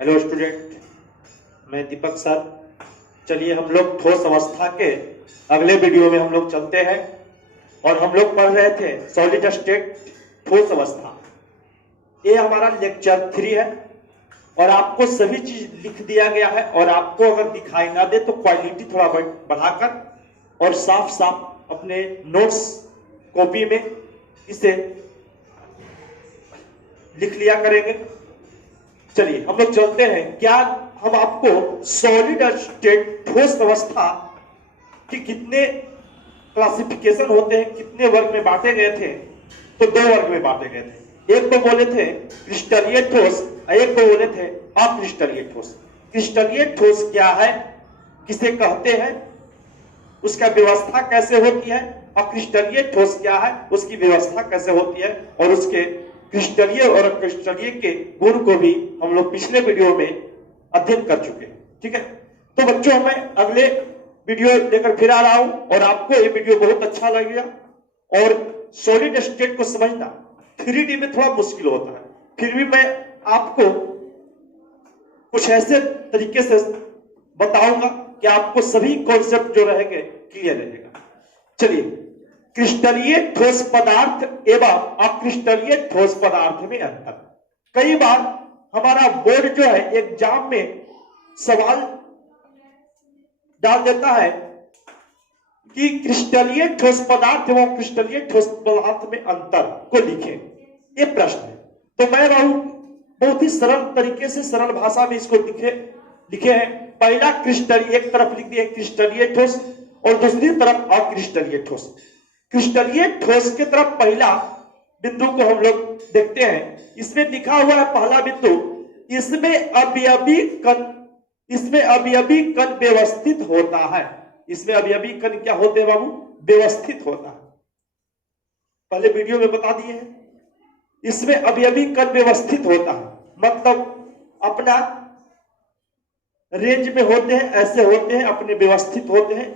Hello student, मैं दीपक sir. चलिए हम लोग ठोस अवस्था के अगले वीडियो में हम लोग चलते हैं और हम लोग पढ़ रहे थे सॉलिड स्टेट ठोस अवस्था। ये हमारा लेक्चर 3 है और आपको सभी चीज लिख दिया गया है और आपको अगर दिखाई ना दे तो क्वालिटी थोड़ा बढ़ाकर और साफ साफ अपने नोट्स कॉपी में इसे लिख लिया करेंगे। चलिए हम लोग चलते हैं। क्या हम आपको सॉलिड स्टेट ठोस अवस्था के कितने क्लासिफिकेशन होते हैं, कितने वर्ग में बांटे गए थे, तो 2 वर्ग में बांटे गए थे। एक को बोले थे क्रिस्टलीय ठोस, एक को बोले थे अक्रिस्टलीय ठोस। क्रिस्टलीय ठोस क्या है, किसे कहते हैं, उसका व्यवस्था कैसे होती है, अक्रिस्टलीय ठोस क्या है, उसकी व्यवस्था कैसे होती है, और उसके क्रिस्टलीय और अक्रिस्टलीय के गुण को भी हम लोग पिछले वीडियो में अध्ययन कर चुके हैं। ठीक है, तो बच्चों मैं अगले वीडियो लेकर फिर आ रहा हूं और आपको ये वीडियो बहुत अच्छा लगेगा। और सॉलिड स्टेट को समझना 3D में थोड़ा मुश्किल होता है, फिर भी मैं आपको कुछ ऐसे तरीके से बताऊंगा कि आपको सभी कॉन्सेप्ट जो रहेंगे क्लियर रहेगा। चलिए, क्रिस्टलीय ठोस पदार्थ एवं अक्रिस्टलीय ठोस पदार्थ में अंतर। कई बार हमारा बोर्ड जो है एग्जाम में सवाल डाल देता है कि क्रिस्टलीय ठोस पदार्थ एवं क्रिस्टलीय ठोस पदार्थ में अंतर को लिखें, ये प्रश्न है। तो मैं बहुत ही सरल तरीके से सरल भाषा में इसको लिखे हैं। पहला क्रिस्टलीय, एक तरफ लिख दिया क्रिस्टलीय ठोस और दूसरी तरफ अक्रिस्टलीय ठोस। क्रिस्टलीय ठोस के तरफ पहला बिंदु को हम लोग देखते हैं। इसमें लिखा हुआ है पहला बिंदु, इसमें अवयवी कण व्यवस्थित होता है। इसमें अवयवी कण क्या होते हैं बाबू, व्यवस्थित होता है। पहले वीडियो में बता दिए हैं। इसमें अवयवी कण व्यवस्थित होता है मतलब अपना रेंज में होते हैं, ऐसे होते हैं, अपने व्यवस्थित होते हैं।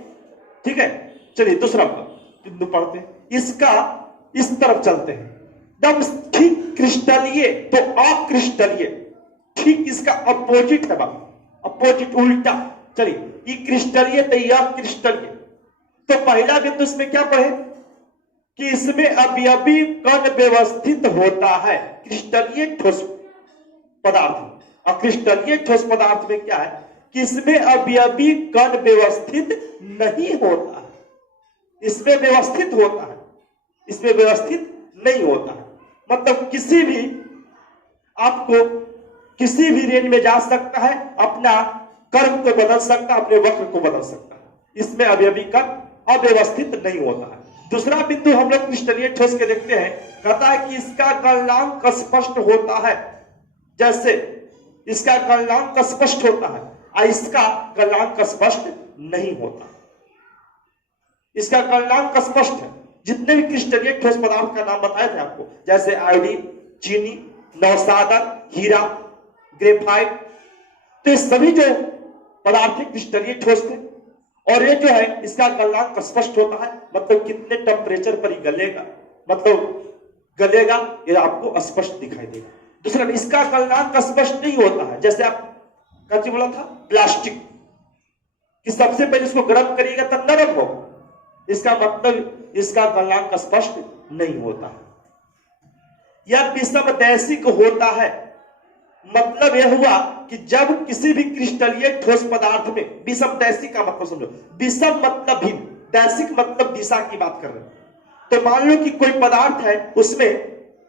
ठीक है, चलिए दूसरा बिंदु पढ़ते हैं। इसका इस तरफ चलते हैं, ठीक क्रिस्टलीय तो अक्रिस्टलीय, ठीक इसका अपोजिट है बाबू, अपोजिट उल्टा। चलिए, ये क्रिस्टलीय तो यह अक्रिस्टलीय। तो पहला बिंदु इसमें क्या पढ़े कि इसमें अवयवी कण व्यवस्थित होता है क्रिस्टलीय ठोस पदार्थ। अक्रिस्टलीय ठोस पदार्थ में क्या है कि इसमें अवयवी कण व्यवस्थित नहीं होता है। इसमें व्यवस्थित होता है, इसमें व्यवस्थित नहीं होता है। मतलब किसी भी आपको किसी भी रेंज में जा सकता है, अपना कर्व को बदल सकता है, अपने वक्र को बदल सकता है। इसमें अवयवी कण अव्यवस्थित नहीं होता है। दूसरा बिंदु हम लोग क्रिस्टलीय ठोस के देखते हैं, कहता है कि इसका गलनांक स्पष्ट होता है। जैसे इसका गलनांक स्पष्ट होता है और इसका गलनांक स्पष्ट नहीं होता। इसका गलनांक स्पष्ट है। जितने भी क्रिस्टलीय ठोस पदार्थ का नाम बताए थे आपको, जैसे आयोडीन, चीनी, नवसाधन, हीरा, ग्रेफाइट, तो ये सभी जो पदार्थ क्रिस्टलीय ठोस थे। और ये जो है इसका गलनांक स्पष्ट होता है, मतलब कितने टेम्परेचर पर ही गलेगा, मतलब गलेगा, ये आपको स्पष्ट दिखाई देगा। दूसरा, इसका गलनांक स्पष्ट नहीं होता है। जैसे आप कच्ची बोला था प्लास्टिक कि सबसे पहले इसको गर्म करिएगा तब नरम हो, इसका मतलब इसका गलनांक स्पष्ट नहीं होता है। यह विषमदैशिक होता है। मतलब यह हुआ कि जब किसी भी क्रिस्टलीय ठोस पदार्थ में, विषमदैशिक का मतलब समझो, विषम मतलब भिन्न, दैशिक मतलब दिशा की बात कर रहे हैं। तो मान लो कि कोई पदार्थ है, उसमें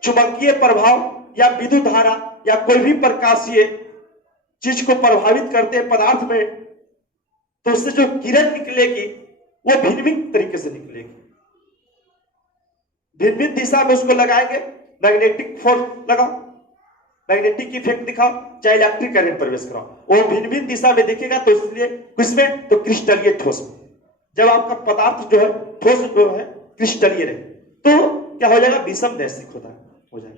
चुंबकीय प्रभाव या विद्युत धारा या कोई भी प्रकाशीय चीज को प्रभावित करते हैं पदार्थ में, तो उससे जो किरण निकलेगी वो भिन्न भिन्न तरीके से निकलेगी। भिन्न भिन्न दिशा में उसको लगाएंगे, मैग्नेटिक फोर्स लगाओ, मैग्नेटिक इफेक्ट दिखाओ, चाहे इलेक्ट्रिक करंट प्रवेश कराओ, वो भिन्न भिन्न दिशा में दिखेगा। तो इसलिए किसमें, तो क्रिस्टलीय ठोस में। जब आपका पदार्थ जो है ठोस जो है क्रिस्टलीय रहे तो क्या हो जाएगा, विषमदैशिक हो जाएगा।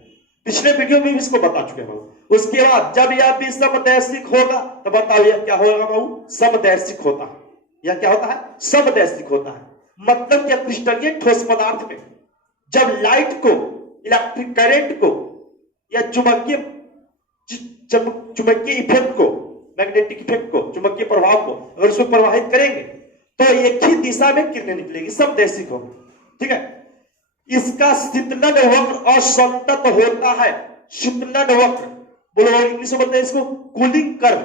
पिछले वीडियो में भी इसको बता चुके हैं। उसके बाद जब यह विषमदैशिक होगा तो बताओ यह क्या होगा बाबू, समदैशिक होता है। यह क्या होता है, समदैशिक होता है। मतलब क्या, क्रिस्टलीय ठोस पदार्थ में जब लाइट को, इलेक्ट्रिक करंट को या चुंबकीय चुंबकीय इफेक्ट को, मैग्नेटिक इफेक्ट को, चुंबकीय प्रभाव को अगर उसमें प्रवाहित करेंगे तो एक ही दिशा में किरणें निकलेगी, सब दैसिक होगी। ठीक है, इसका शीतलन वक्र असंतत होता है। शीतलन वक्र बोलो, इंग्लिश में बोलते हैं इसको कूलिंग कर्व।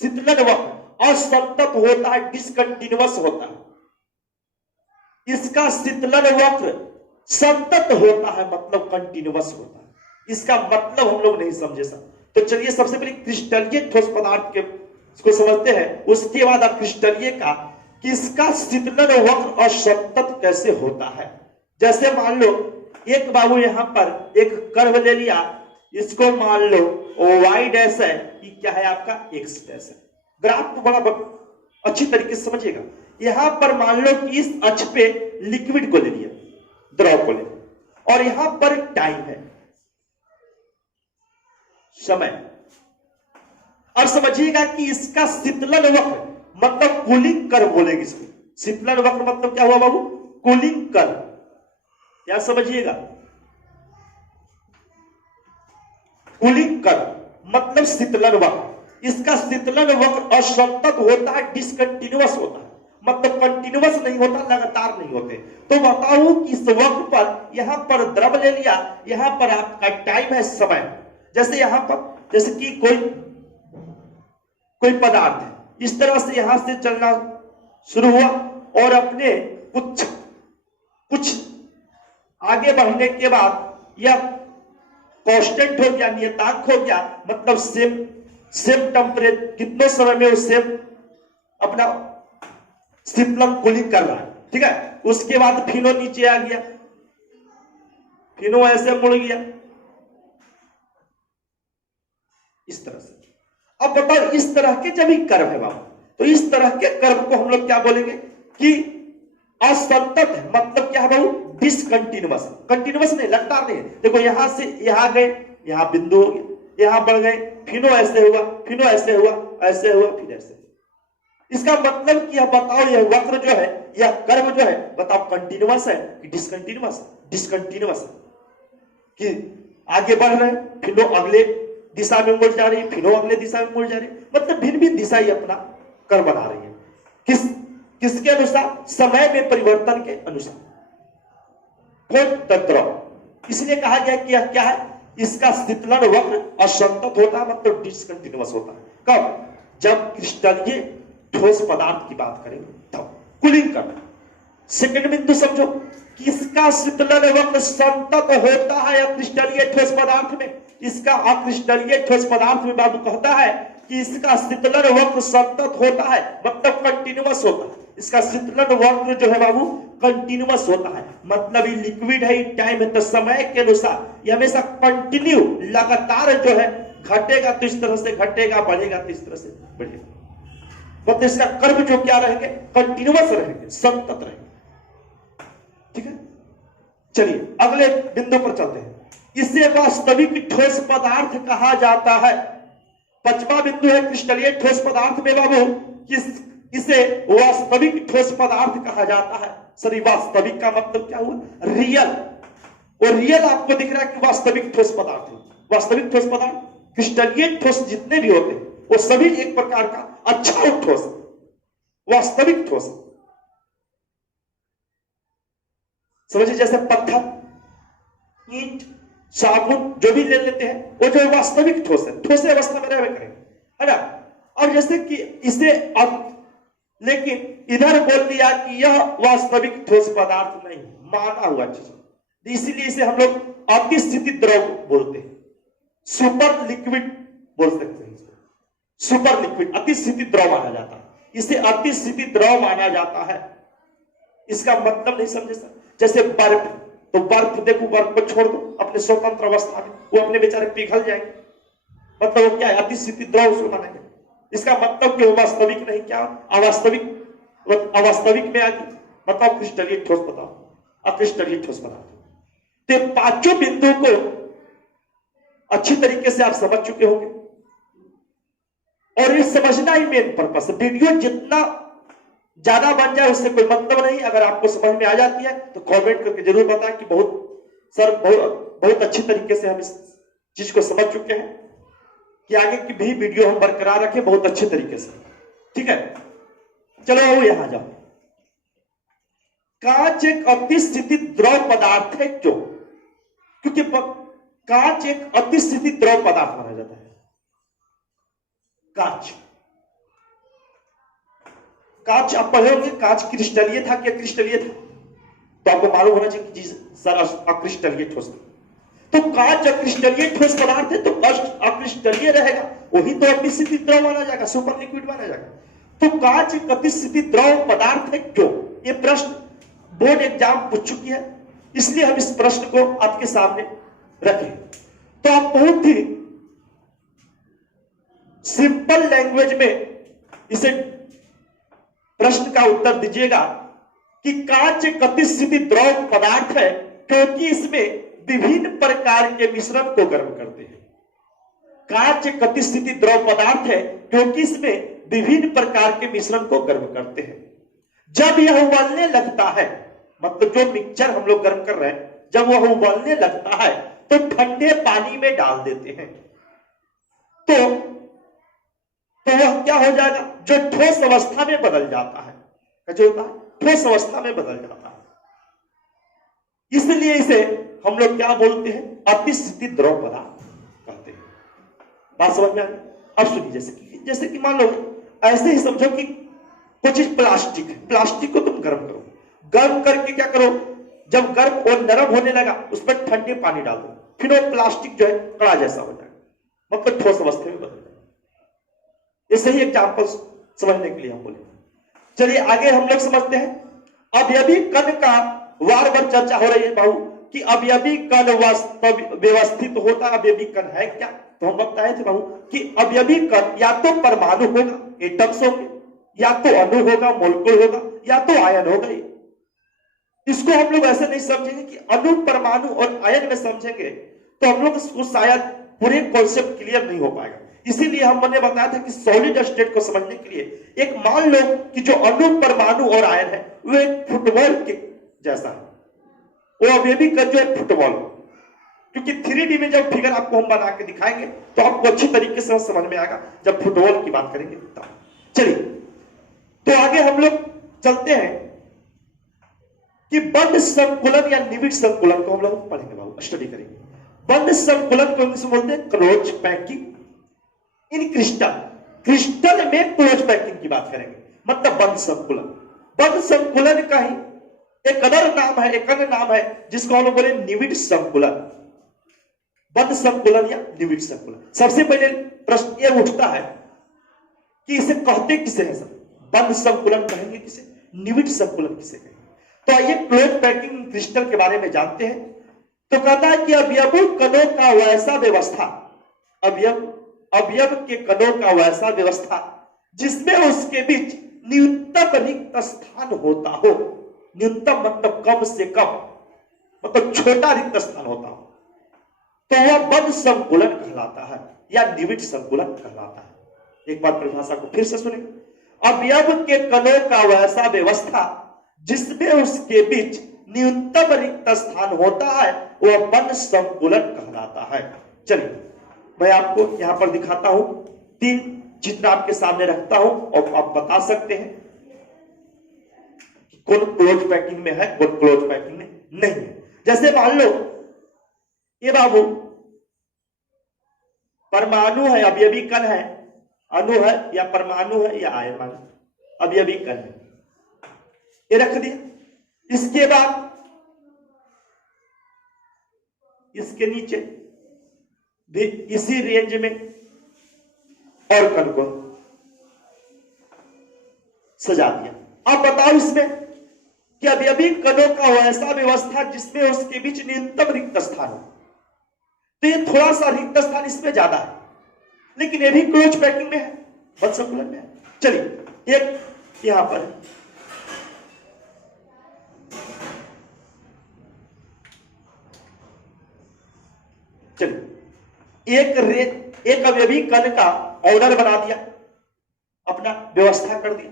शीतलन वक्र असंतत होता है, डिसकंटिन्यूअस होता है। इसका शीतलन वक्र संतत होता है, मतलब कंटिन्यूअस होता है। इसका मतलब हम लोग नहीं समझे सर। तो चलिए सबसे पहले क्रिस्टलीय ठोस पदार्थ के इसको समझते हैं, उसके बाद क्रिस्टलीय का कि इसका शीतलन वक्र असंतत कैसे होता है। जैसे मान लो एक बाबू यहां पर एक कर्व ले लिया, इसको मान लो y डैश है, कि क्या है आपका x डैश है। ग्राफ को बड़ा अच्छी तरीके से समझिएगा। यहां पर मान लो कि इस अक्ष पे लिक्विड को ले लिया, द्रव को ले लिया, और यहां पर टाइम है, समय। और समझिएगा कि इसका शीतलन वक्र मतलब कूलिंग कर्व बोलेंगे इसको। शीतलन वक्र मतलब क्या हुआ बाबू? Cooling curve. या समझिएगा, कूलिंग कर्व मतलब शीतलन वक्र। इसका शीतलन वक्र असंतत होता है, डिसकंटिन्यूअस होता है, मतलब कंटिन्यूअस नहीं होता, लगातार नहीं होते। तो बताओ कि इस वक्र पर यहां पर द्रव ले लिया, यहां पर आपका टाइम है, समय। जैसे यहां पर जैसे कि कोई पदार्थ है, इस तरह से यहां से चलना शुरू हुआ और अपने कुछ आगे बढ़ने के बाद यह कांस्टेंट हो गया, नियतांक हो गया, मतलब सेम टेम्परेचर, कितने समय में वो सेम अपना शीतलन कूलिंग कर रहा है। ठीक है, उसके बाद फिनो नीचे आ गया, फिनो ऐसे मुड़ गया, इस तरह से। अब बताओ, इस तरह के जब ही कर्व है बाबू, तो इस तरह के कर्व को हम लोग क्या बोलेंगे कि असंतत है। मतलब क्या है बाबू? डिसकंटिन्यूअस। कंटिन्यूअस नहीं, लगातार नहीं है। देखो यहां से यहां गए, यहां बिंदु हो गया, यहां बढ़ गए, फिनो ऐसे हुआ, फिनो ऐसे हुआ, ऐसे हुआ, फिर ऐसे। इसका मतलब कि बताओ यह वक्र जो है, यह कर्व जो है, बताओ कंटिन्यूअस है कि डिसकंटिन्यूअस? डिसकंटिन्यूअस है, कि आगे बढ़ रहे हैं, फिनो अगले दिशा में मुड़ जा रही है, फिनो अगले दिशा में मुड़ जा रही है, मतलब भिन्न भिन्न दिशा ही अपना कर्व बना रही है। किसके अनुसार? समय में परिवर्तन के अनुसार। कौन? द्रव। इसलिए कहा गया कि यह क्या है? इसका शीतलन वक्र असंतत होता है, मतलब डिसकंटिन्यूअस होता है। कब? जब क्रिस्टलीय ठोस पदार्थ की बात करेंगे तब। कूलिंग करना। सेकंड बिंदु समझो कि इसका शीतलन वक्र संतत होता है अक्रिस्टलीय ठोस पदार्थ में। इसका अक्रिस्टलीय ठोस पदार्थ में बाबू कहता है कि इसका शीतलन वक्र संतत होता है, मतलब कंटिन्यूअस होता है। इसका शीतलन वक्र जो है बाबू कंटिन्यूअस होता है, मतलब ये लिक्विड है, टाइम है, तो समय के अनुसार ये हमेशा कंटिन्यू, लगातार जो है, घटेगा तो इस तरह से घटेगा, बढ़ेगा तो इस तरह से बढ़ेगा। मतलब इसका कर्व जो क्या रहेंगे? कंटिन्यूअस रहेंगे, संतत रहेंगे। ठीक है, चलिए अगले बिंदु पर चलते हैं। इसे वास्तविक ठोस पदार्थ कहा जाता है। पांचवा बिंदु है क्रिस्टलीय ठोस पदार्थ में बाबू, इसे वास्तविक ठोस पदार्थ कहा जाता है। सर वास्तविक का मतलब क्या हुआ? रियल। और रियल आपको दिख रहा है कि वास्तविक ठोस पदार्थ है। वास्तविक ठोस पदार्थ, क्रिस्टलीय ठोस जितने भी होते हैं वो सभी एक प्रकार का अच्छा ठोस, वास्तविक ठोस। समझिए, जैसे पत्थर, ईंट, साबुन जो भी ले लेते हैं वो जो वास्तविक ठोस है, ठोस अवस्था में रहने करें, है ना। अब जैसे कि इसे लेकिन इधर बोल दिया कि यह वास्तविक ठोस पदार्थ नहीं, माना हुआ चीज, इसीलिए इसे हम लोग अतिस्थिति द्रव बोलते हैं, सुपर लिक्विड बोल सकते हैं। सुपर लिक्विड अतिस्थिति द्रव माना जाता है, इसे अतिस्थिति द्रव माना जाता है। इसका मतलब नहीं समझे सर? जैसे बर्फ, तो बर्फ देखो, बर्फ को छोड़ दो अपने स्वतंत्र अवस्था में, वो अपने बेचारे पिघल जाएंगे, मतलब वो क्या है? अतिस्थिति द्रव उसको मानेंगे। इसका मतलब कि वो वास्तविक नहीं, क्या अवास्तविक, अवास्तविक में आ गई, मतलब क्रिस्टलीय ठोस पदार्थ, अक्रिस्टलीय ठोस पदार्थ। तो पांचों बिंदु को अच्छी तरीके से आप समझ चुके होंगे, और ये समझना ही मेन पर्पस है। वीडियो जितना ज्यादा बन जाए उससे कोई मतलब नहीं। अगर आपको समझ में आ जाती है तो कमेंट करके जरूर बताएं कि बहुत अच्छी तरीके से हम इस चीज को समझ चुके हैं। कि आगे की भी वीडियो हम बरकरार रखें बहुत अच्छे तरीके से, ठीक है। चलो वो यहां जाओ। कांच एक अति स्थिति द्रव पदार्थ है, क्यों? क्योंकि कांच एक अति स्थिति द्रव पदार्थ माना जाता है। कांच, कांच आप पढ़े होंगे, कांच क्रिस्टलीय था क्या क्रिस्टलीय था? तो आपको मालूम होना चाहिए कि जी सर अक्रिस्टलीय ठोस। तो कांच अक्रिस्टलीय ठोस पदार्थ है, तो अक्रिस्टलीय रहेगा, वही तो अति स्थिति द्रव माना जाएगा, सुपर लिक्विड माना जाएगा। तो कांच एक अति स्थिति द्रव पदार्थ है, क्यों? ये प्रश्न बोर्ड एग्जाम पूछ चुकी है, इसलिए हम इस प्रश्न को आपके सामने रखें। तो आप बहुत ही सिंपल लैंग्वेज में इसे प्रश्न का उत्तर दीजिएगा कि कांच एक अति स्थिति द्रव पदार्थ है क्योंकि इसमें विभिन्न प्रकार के मिश्रण को गर्म करते हैं। कांच एक अति स्थिति द्रव पदार्थ है क्योंकि इसमें विभिन्न प्रकार के मिश्रण को गर्म करते हैं। जब यह उबलने लगता है, मतलब जो मिक्सचर हम लोग गर्म कर रहे हैं, जब वह उबलने लगता है तो ठंडे पानी में डाल देते हैं, तो वह क्या हो जाएगा? जो ठोस अवस्था में बदल जाता है, जो होता है ठोस अवस्था में बदल जाता है। इसलिए इसे हम लोग क्या बोलते हैं? अति स्थिति द्रव पदार्थ कहते हैं। बात समझ में आ गई? अब सुनिए, जैसे कि मान लो ऐसे ही समझो कि कुछ चीज प्लास्टिक है, प्लास्टिक को तुम गर्म करो, गर्म करके क्या करो, जब गर्म और नरम होने लगा उस पर ठंडे पानी डाल दो, फिर वो प्लास्टिक जो है कड़ा जैसा हो जाएगा, मतलब ठोस अवस्था में बदल जाएगा। ये सही एग्जाम्पल समझने के लिए हम बोले। चलिए आगे हम लोग समझते हैं। अवयवी कण का बार बार चर्चा हो रही है बाबू कि अवयवी कण व्यवस्थित होता, अवयवी कण है क्या? तो हम बताए थे बाबू कि अवयवी कण या तो परमाणु होगा, एटम्स होंगे, या तो अणु होगा, मोलकुल होगा, या तो आयन होगा। इसको हम लोग ऐसे नहीं समझेंगे कि अणु, परमाणु और आयन में समझेंगे तो हम लोग उसको शायद पूरे कॉन्सेप्ट क्लियर नहीं हो पाएगा। इसीलिए हमने बताया था कि सॉलिड स्टेट को समझने के लिए एक मान लो कि जो अणु, परमाणु और आयन है वो एक फुटबॉल के जैसा है, वो अवयवी कण जो है फुटबॉल, क्योंकि 3D में जब फिगर आपको हम बना के दिखाएंगे तो आपको अच्छी तरीके से समझ में आएगा जब फुटबॉल की बात करेंगे तब। चलिए तो आगे हम लोग चलते हैं कि बंद संकुलन या निविड़ संकुलन को हम लोग पढ़ेंगे बाबू, स्टडी करेंगे। बंद संकुलन को इंग्लिश में बोलते हैं क्लोज पैकिंग इन क्रिस्टल। क्रिस्टल में क्लोज पैकिंग की बात करेंगे, मतलब बंद संकुलन। बंद संकुलन का ही एक अदर नाम है, एक अन्य नाम है जिसको हम लोग बोले निविड़ संकुलन। बंद संकुलन या निविड़ संकुलन। सबसे पहले प्रश्न यह उठता है कि इसे कहते किसे हैं सर? बंद संकुलन कहेंगे किसे, निविड़ संकुलन किसे कहेंगे? तो आइए क्लोज पैकिंग क्रिस्टल के बारे में जानते हैं। तो कहता है कि अवयवी कणों का वैसा व्यवस्था, अवयव के कणों का वैसा व्यवस्था जिसमें उसके बीच न्यूनतम रिक्त स्थान होता हो। न्यूनतम मतलब कम से कम, मतलब छोटा रिक्त स्थान होता हो, तो वह बंद संकुलन कहलाता है या निविड़ संकुलन कहलाता है। एक बार परिभाषा को फिर से सुनें। अवयव के कणों का वैसा व्यवस्था जिसमें उसके बीच न्यूनतम रिक्त स्थान होता है वह बंद संकुलन कहलाता है। चलिए मैं आपको यहां पर दिखाता हूं, 3 चित्र आपके सामने रखता हूं और आप बता सकते हैं कि कौन क्लोज पैकिंग में है, कौन क्लोज पैकिंग में नहीं है। जैसे मान लो ये बाबू परमाणु है, अवयवी कण है, अणु है या परमाणु है या आयन है, अवयवी कण है, ये रख दिया। इसके बाद इसके नीचे भी इसी रेंज में और कण को सजा दिया। अब बताओ इसमें कि अवयवी कणों का वैसा व्यवस्था जिसमें उसके बीच न्यूनतम रिक्त स्थान हो। तो ये थोड़ा सा रिक्त स्थान इसमें ज्यादा है, लेकिन ये भी क्लोज पैकिंग में है, बंद संकुलन में है। चलिए एक यहां पर है, चलिए एक अवयवी कण का ऑर्डर बना दिया, अपना व्यवस्था कर दिया।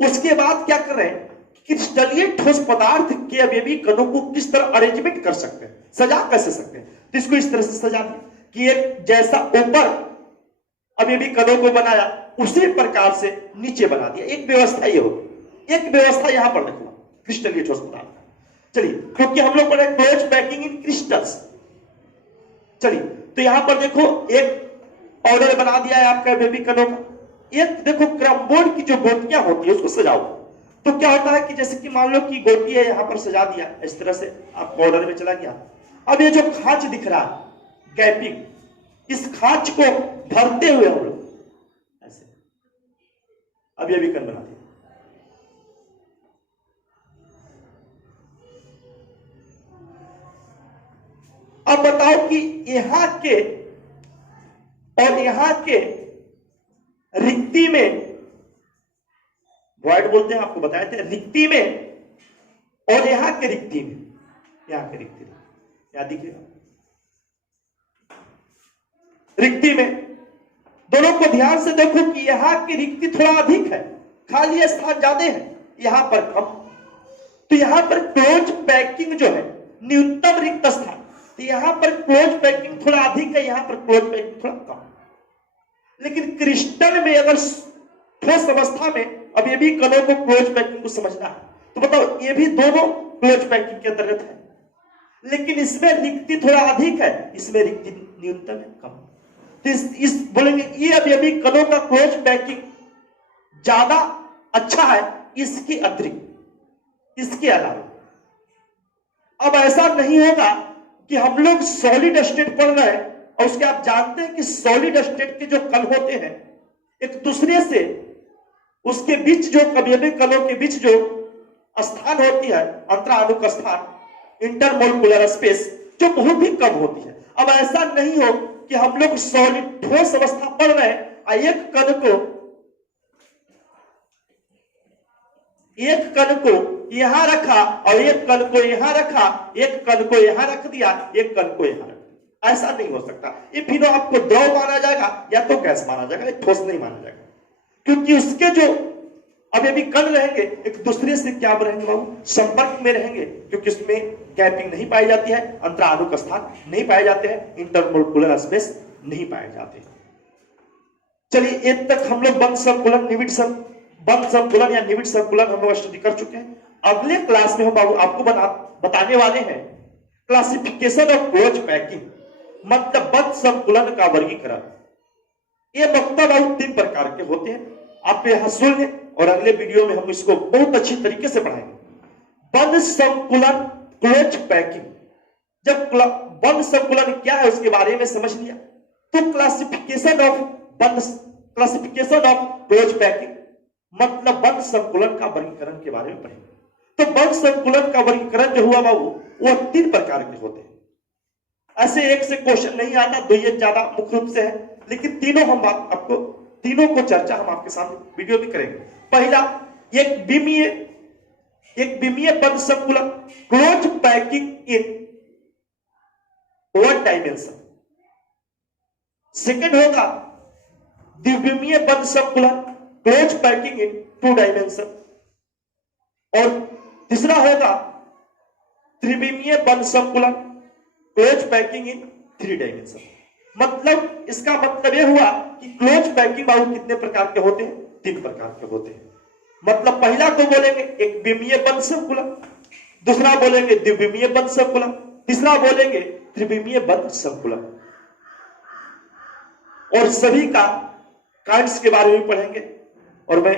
उसके बाद क्या कर रहे हैं, क्रिस्टलीय ठोस पदार्थ के अवयवी कणों को किस तरह अरेंजमेंट कर सकते हैं, सजा कैसे सकते हैं। तो इसको इस तरह से सजा दिया कि एक जैसा ऊपर अब ये भी कणों को बनाया, उसी प्रकार से नीचे बना दिया। एक व्यवस्था ये होगी, एक व्यवस्था यहां पर देखो क्रिस्टलीय ठोस पदार्थ। चलिए, क्योंकि हम लोग पढ़े क्लोज पैकिंग इन क्रिस्टल्स। चलिए, तो यहां पर देखो एक ऑर्डर बना दिया है आपका बेबी कणों का। एक देखो क्रमबोर्ड की जो गोटियां होती है उसको सजाओ। तो क्या होता है कि जैसे कि मान लो कि गोटी है, यहां पर सजा दिया इस तरह से, आप ऑर्डर में चला गया। अब ये जो खांच दिख रहा है गैपिंग, इस खांच को भरते हुए हम लोग ऐसे अब ये भी कण बना दिया। अब बताओ कि यहां के और यहां के रिक्ति में, वॉइड बोलते हैं, आपको बताए थे, रिक्ति में और यहां के रिक्ति में, यहां के रिक्ति में याद दिखेगा, रिक्ति में दोनों को ध्यान से देखो कि यहां की रिक्ति थोड़ा अधिक है, खाली स्थान ज्यादा है, यहां पर कम। तो यहां पर क्लोज पैकिंग जो है न्यूनतम रिक्त स्थान, तो यहां पर क्लोज पैकिंग थोड़ा अधिक है, यहां पर क्लोज पैकिंग थोड़ा कम। लेकिन क्रिस्टल में अगर ठोस अवस्था में, अब ये भी कणों को क्लोज पैकिंग को समझना है, तो बताओ ये भी दोनों क्लोज पैकिंग के अंतर्गत है, लेकिन इसमें रिक्ति थोड़ा अधिक है, इसमें रिक्ति न्यूनतम है, कम। तो इस बोलेंगे ये अब ये भी कणों का क्लोज पैकिंग ज्यादा अच्छा है इसके अतिरिक्त, इसके अलावा। अब ऐसा नहीं होगा कि हम लोग सॉलिड स्टेट पढ़ रहे हैं और उसके आप जानते हैं कि सॉलिड स्टेट के जो कण होते हैं एक दूसरे से, उसके बीच जो कभी कणों के बीच जो स्थान होती है, अंतराणुक स्थान, इंटरमोलिकुलर स्पेस, जो बहुत ही कम होती है। अब ऐसा नहीं हो कि हम लोग सॉलिड ठोस अवस्था पढ़ रहे हैं, एक कण को यहां रखा और एक कण को यहां रखा, एक कण को यहां रख दिया, एक कण को यहां रख दिया, ऐसा नहीं हो सकता। ये फिर आपको द्रव माना जाएगा या तो गैस माना जाएगा, ठोस नहीं माना जाएगा, क्योंकि उसके जो अब ये भी कण रहेंगे एक दूसरे से क्या रहेंगे बाबू, संपर्क में रहेंगे, क्योंकि उसमें गैपिंग नहीं पाई जाती है, अंतराणुक स्थान नहीं पाए जाते हैं, इंटरमोलिकुलर स्पेस नहीं पाए जाते। चलिए, एक तक हम लोग बंद संकुलन, निविड बंद संकुलन या निविड संकुलन हम लोग स्टडी कर चुके हैं। अगले क्लास में हम बाबू आपको बताने वाले हैं क्लासिफिकेशन ऑफ क्लोज पैकिंग, मतलब बंद संकुलन का वर्गीकरण। ये मतलब बाबू 3 प्रकार के होते हैं, आप यहां सुन लें और अगले वीडियो में हम इसको बहुत अच्छी तरीके से पढ़ाएंगे। बंद संकुलन, क्लोज पैकिंग। जब बंद संकुलन क्या है उसके बारे में समझ लिया, तो क्लासिफिकेशन ऑफ क्लोज पैकिंग मतलब बंद संकुलन का वर्गीकरण के बारे में पढ़ेंगे। तो बंद संकुलन का वर्गीकरण जो हुआ बाबू वो 3 प्रकार के होते हैं। ऐसे एक से क्वेश्चन नहीं आता, तो ये ज्यादा मुख्य रूप से है, लेकिन तीनों हम बात आपको, तीनों को चर्चा हम आपके सामने वीडियो में करेंगे। पहला, एक विमीय बंद संकुलन, close packing in 1 dimension. Second होगा द्विविमीय बंद संकुलन, क्लोज पैकिंग इन 2 डायमेंशन। और तीसरा होगा त्रिविमीय बंद संकुलन, क्लोज पैकिंग इन 3 डायमेंशन। मतलब इसका मतलब यह हुआ कि क्लोज पैकिंग बाबू कितने प्रकार के होते हैं, 3 प्रकार के होते हैं। मतलब पहला को बोलेंगे एक विमीय बंद संकुलन, दूसरा बोलेंगे द्विविमीय बंद संकुलन, तीसरा बोलेंगे त्रिविमीय बंद संकुलन। और सभी का काइंड्स के बारे में पढ़ेंगे और मैं